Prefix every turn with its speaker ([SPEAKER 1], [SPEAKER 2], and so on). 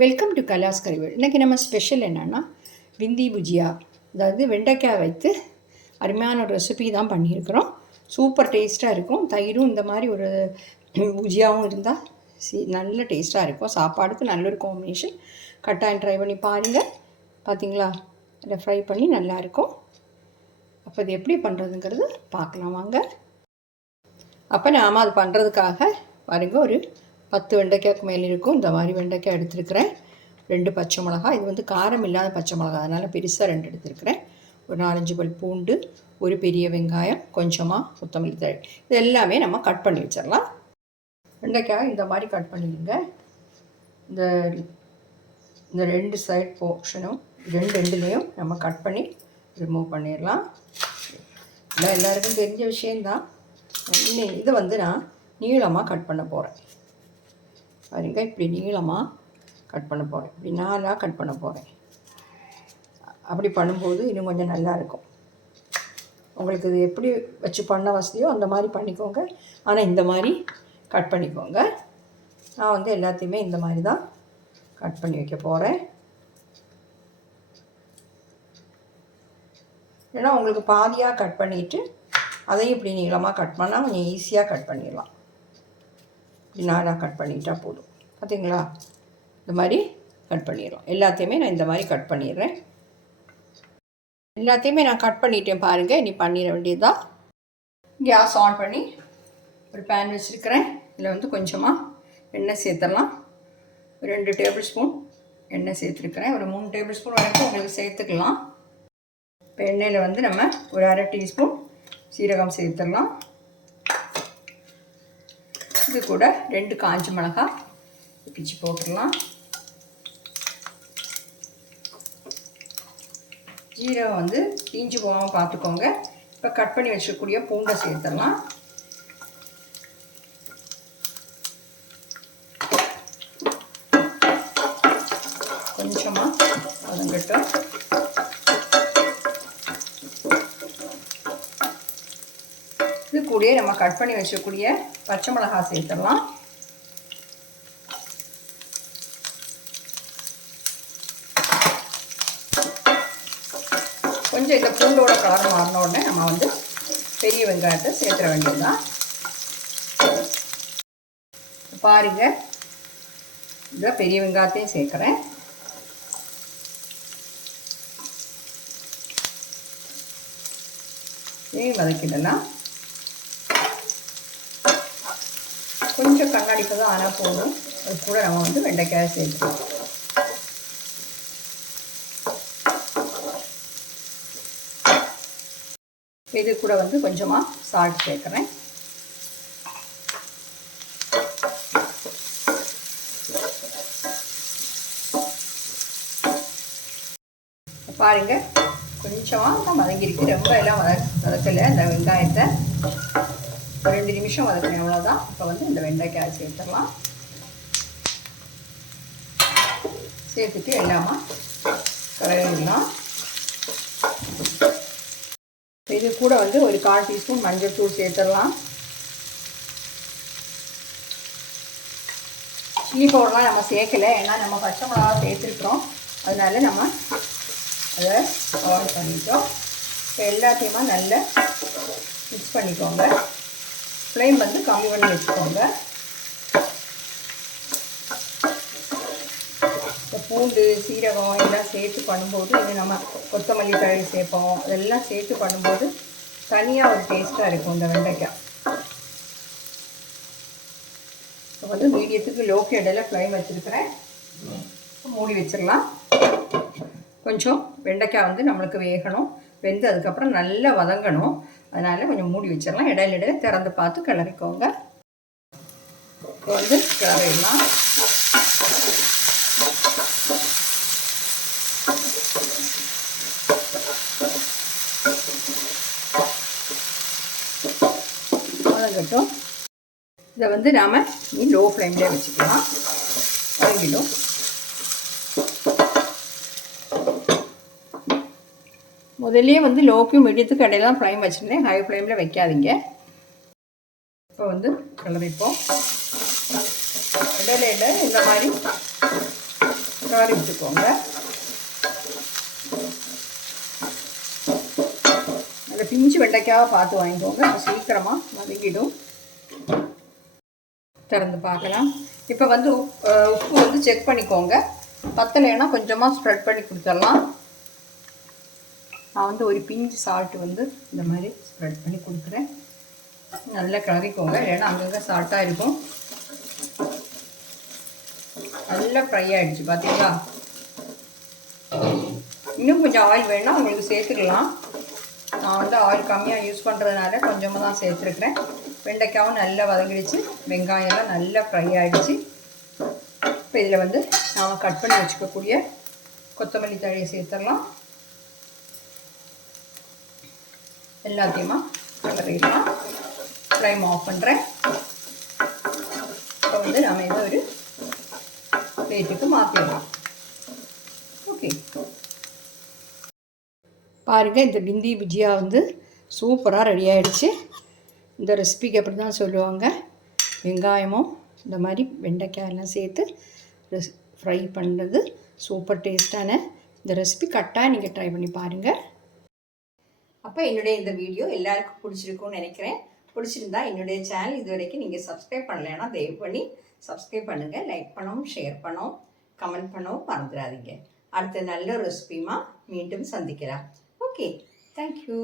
[SPEAKER 1] Welcome to கலாஸ் கறிவேல் இன்றைக்கி நம்ம special என்னென்னா விந்தி புஜியா அதாவது வெண்டைக்காய் வைத்து அருமையான ஒரு ரெசிபி தான் பண்ணியிருக்கிறோம். சூப்பர் டேஸ்ட்டாக இருக்கும். தயிரும் இந்த மாதிரி ஒரு புஜியாவும் இருந்தால் சி நல்ல டேஸ்ட்டாக இருக்கும். சாப்பாடுக்கு நல்ல ஒரு காம்பினேஷன் கட்டாயம் ட்ரை பண்ணி பாருங்கள் பார்த்தீங்களா இதை ஃப்ரை பண்ணி நல்லாயிருக்கும் அப்போ இது எப்படி பண்ணுறதுங்கிறது பார்க்கலாம் வாங்க. அப்போ நாம் அது பண்ணுறதுக்காக பாருங்கள் ஒரு பத்து வெண்டைக்காய்க்கு மேலே இருக்கும். இந்த மாதிரி வெண்டைக்காய் எடுத்துருக்கிறேன். ரெண்டு பச்சை மிளகா இது வந்து காரம் இல்லாத பச்சை மிளகா அதனால் பெருசாக ரெண்டு எடுத்துருக்கிறேன். ஒரு நாலஞ்சு பல் பூண்டு ஒரு பெரிய வெங்காயம் கொஞ்சமாக சுத்தமல்லி தழை. இது எல்லாமே நம்ம கட் பண்ணி வச்சிடலாம். வெண்டைக்காய் இந்த மாதிரி கட் பண்ணிடுங்க. இந்த இந்த ரெண்டு சைட் போர்ஷனும் ரெண்டு ரெண்டுலேயும் நம்ம கட் பண்ணி ரிமூவ் பண்ணிடலாம். இல்லை எல்லாருக்கும் தெரிஞ்ச விஷயந்தான் இன்னும் இது வந்து நான் நீளமாக கட் பண்ண போகிறேன் பாருங்க இப்படி நீளமாக கட் பண்ண போகிறேன் இப்படி நாலாக கட் பண்ண போகிறேன் அப்படி பண்ணும்போது இன்னும் கொஞ்சம் நல்லா இருக்கும். உங்களுக்கு இது எப்படி வச்சு பண்ண வசதியோ அந்த மாதிரி பண்ணிக்கோங்க. ஆனால் இந்த மாதிரி கட் பண்ணிக்கோங்க. நான் வந்து எல்லாத்தையுமே இந்த மாதிரி தான் கட் பண்ணி வைக்க போகிறேன் ஏன்னா உங்களுக்கு பாதியாக கட் பண்ணிவிட்டு அதையும் இப்படி நீளமாக கட் பண்ணால் கொஞ்சம் ஈஸியாக கட் பண்ணிடலாம். இப்படி நாலாக கட் பண்ணிட்டா போதும். பார்த்தீங்களா இந்த மாதிரி கட் பண்ணிடுறோம். எல்லாத்தையுமே நான் இந்த மாதிரி கட் பண்ணிடுறேன். எல்லாத்தையுமே நான் கட் பண்ணிட்டேன் பாருங்கள் இனி பண்ணிட வேண்டியதுதான் கேஸ் ஆன் பண்ணி ஒரு பேன் வச்சுருக்கிறேன். இதில் வந்து கொஞ்சமாக எண்ணெய் சேர்த்துடலாம். ஒரு ரெண்டு டேபிள் ஸ்பூன் எண்ணெய் சேர்த்துருக்கிறேன். ஒரு மூணு டேபிள் ஸ்பூன் வரைக்கும் உங்களுக்கு சேர்த்துக்கலாம். இப்போ எண்ணெயில் வந்து நம்ம ஒரு அரை டீஸ்பூன் சீரகம் சேர்த்துடலாம். இது கூட ரெண்டு காஞ்ச மிளகாய் பிச்சு போட்டுடலாம். ஜீரகம் வந்து தீஞ்சு போகாமல் பார்த்துக்கோங்க. இப்போ கட் பண்ணி வச்சுக்கூடிய பூண்டை சேர்த்துடலாம். கொஞ்சமாக வதங்கட்டும். இது கூடயே நம்ம கட் பண்ணி வச்சக்கூடிய பச்சை மிளகாய் சேர்த்துடலாம். கொஞ்சம் இந்த பூண்டோட கலர் மாறின உடனே நம்ம வந்து பெரிய வெங்காயத்தை சேர்த்துற வேண்டியதுதான். பாருங்க இந்த பெரிய வெங்காயத்தையும் சேர்க்குறேன். இதையும் வதக்கிடலாம். கொஞ்சம் கண்ணாடி தான் ஆனால் போதும். அது கூட நம்ம வந்து வெண்டைக்காய் சேர்த்துக்கலாம். இது கூட வந்து கொஞ்சமாக சால்ட் சேர்க்குறேன். பாருங்க கொஞ்சமாக தான் வதங்கியிருக்கு. ரொம்ப எல்லாம் வத வதக்கலை. அந்த வெங்காயத்தை ரெண்டு நிமிஷம் வதக்கணும் அவ்வளோதான் இப்போ வந்து இந்த வெண்டைக்காய் சேர்த்துடலாம். சேர்த்துட்டு எல்லாமா கலரிடலாம் இது கூட வந்து ஒரு கால் டீஸ்பூன் மஞ்சள் தூள் சேர்த்துடலாம். சில்லி பவுடர்லாம் நம்ம சேர்க்கலை. ஏன்னா நம்ம பச்சை மிளகா சேர்த்துருக்குறோம். அதனால நம்ம அதை ஆர்டர் பண்ணிட்டோம். இப்போ எல்லாத்தையுமே நல்லா மிக்ஸ் பண்ணிக்கோங்க. ஃப்ளேம் வந்து கம்மி பண்ணி வச்சுக்கோங்க. இந்த பூண்டு சீரகம் எல்லாம் சேர்த்து பண்ணும்போது இது நம்ம கொத்தமல்லி தழை சேர்ப்போம். அதெல்லாம் சேர்த்து பண்ணும்போது தனியாக ஒரு டேஸ்ட்டாக இருக்கும் இந்த வெண்டைக்காய். இப்போ வந்து மீடியத்துக்கு லோ கேடில் ஃப்ளைம் வச்சுருக்கிறேன். மூடி வச்சிடலாம். கொஞ்சம் வெண்டைக்காய் வந்து நம்மளுக்கு வேகணும். வெந்து அதுக்கப்புறம் நல்லா வதங்கணும். அதனால் கொஞ்சம் மூடி வச்சிடலாம். இடையில இடையில திறந்து பார்த்து கிளறிக்கோங்க. இப்போ வந்து கிளறிடலாம். வதங்கட்டும். இதை வந்து நாம் நீ லோ ஃப்ளேம்லேயே வச்சுக்கலாம். வதங்கிடும். முதலே வந்து லோக்கும் மீடியத்துக்கு இடையில ஃப்ளைம் வச்சுருந்தேன். ஹை ஃப்ளைமில் வைக்காதீங்க. இப்போ வந்து கிளறிப்போம் இடையில இந்த மாதிரி காரி விட்டுக்கோங்க. அந்த பிஞ்சு வெண்டைக்காக பார்த்து வாங்கிக்கோங்க. சீக்கிரமாக வதங்கிடும். திறந்து பார்க்கலாம். இப்போ வந்து உப்பு வந்து செக் பண்ணிக்கோங்க. பத்தலைன்னா கொஞ்சமாக ஸ்ப்ரெட் பண்ணி கொடுத்துடலாம். நான் வந்து ஒரு பிஞ்சு சால்ட் வந்து இந்த மாதிரி ஸ்ப்ரெட் பண்ணி கொடுக்குறேன். நல்லா கிளறிக்கோங்க ஏன்னா அங்கங்கே சால்ட்டாக இருக்கும். நல்லா ஃப்ரை ஆகிடுச்சு பார்த்தீங்களா இன்னும் கொஞ்சம் ஆயில் வேணால் உங்களுக்கு சேர்த்துக்கலாம். நான் வந்து ஆயில் கம்மியாக யூஸ் பண்ணுறதுனால கொஞ்சமாக தான் சேர்த்துருக்குறேன். வெண்டைக்காவும் நல்லா வதங்கிடுச்சு. வெங்காயம்லாம் நல்லா ஃப்ரை ஆகிடுச்சு இப்போ இதில் வந்து நாம் கட் பண்ணி வச்சுக்கக்கூடிய கொத்தமல்லி தழையை சேர்த்துடலாம். எல்லாத்தையுமா கலரிடலாம். ஃப்ளைம் ஆஃப் பண்ணுறேன் இப்போ வந்து நாம் இதை ஒரு பிளேட்டுக்கு மாற்றிடலாம் ஓகே பாருங்கள் இந்த பிந்தி பிஜியா வந்து சூப்பராக ரெடி ஆகிடுச்சு இந்த ரெசிபிக்கு அப்படி தான் சொல்லுவாங்க. வெங்காயமும் இந்த மாதிரி வெண்டைக்காயெல்லாம் சேர்த்து ஃப்ரை பண்ணுறது சூப்பர் டேஸ்ட்டான இந்த ரெசிபி கரெக்டாக நீங்கள் ட்ரை பண்ணி பாருங்கள் அப்போ என்னுடைய இந்த வீடியோ எல்லாருக்கும் பிடிச்சிருக்கும்னு நினைக்கிறேன். பிடிச்சிருந்தா என்னுடைய சேனல் இது வரைக்கும் நீங்கள் சப்ஸ்கிரைப் பண்ணலைன்னா தயவு பண்ணி சப்ஸ்கிரைப் பண்ணுங்கள் லைக் பண்ணவும் ஷேர் பண்ணவும் கமெண்ட் பண்ணவும் மறந்துடாதீங்க. அடுத்த நல்ல ரெசிபியுமா மீண்டும் சந்திக்கலாம். Okay thank you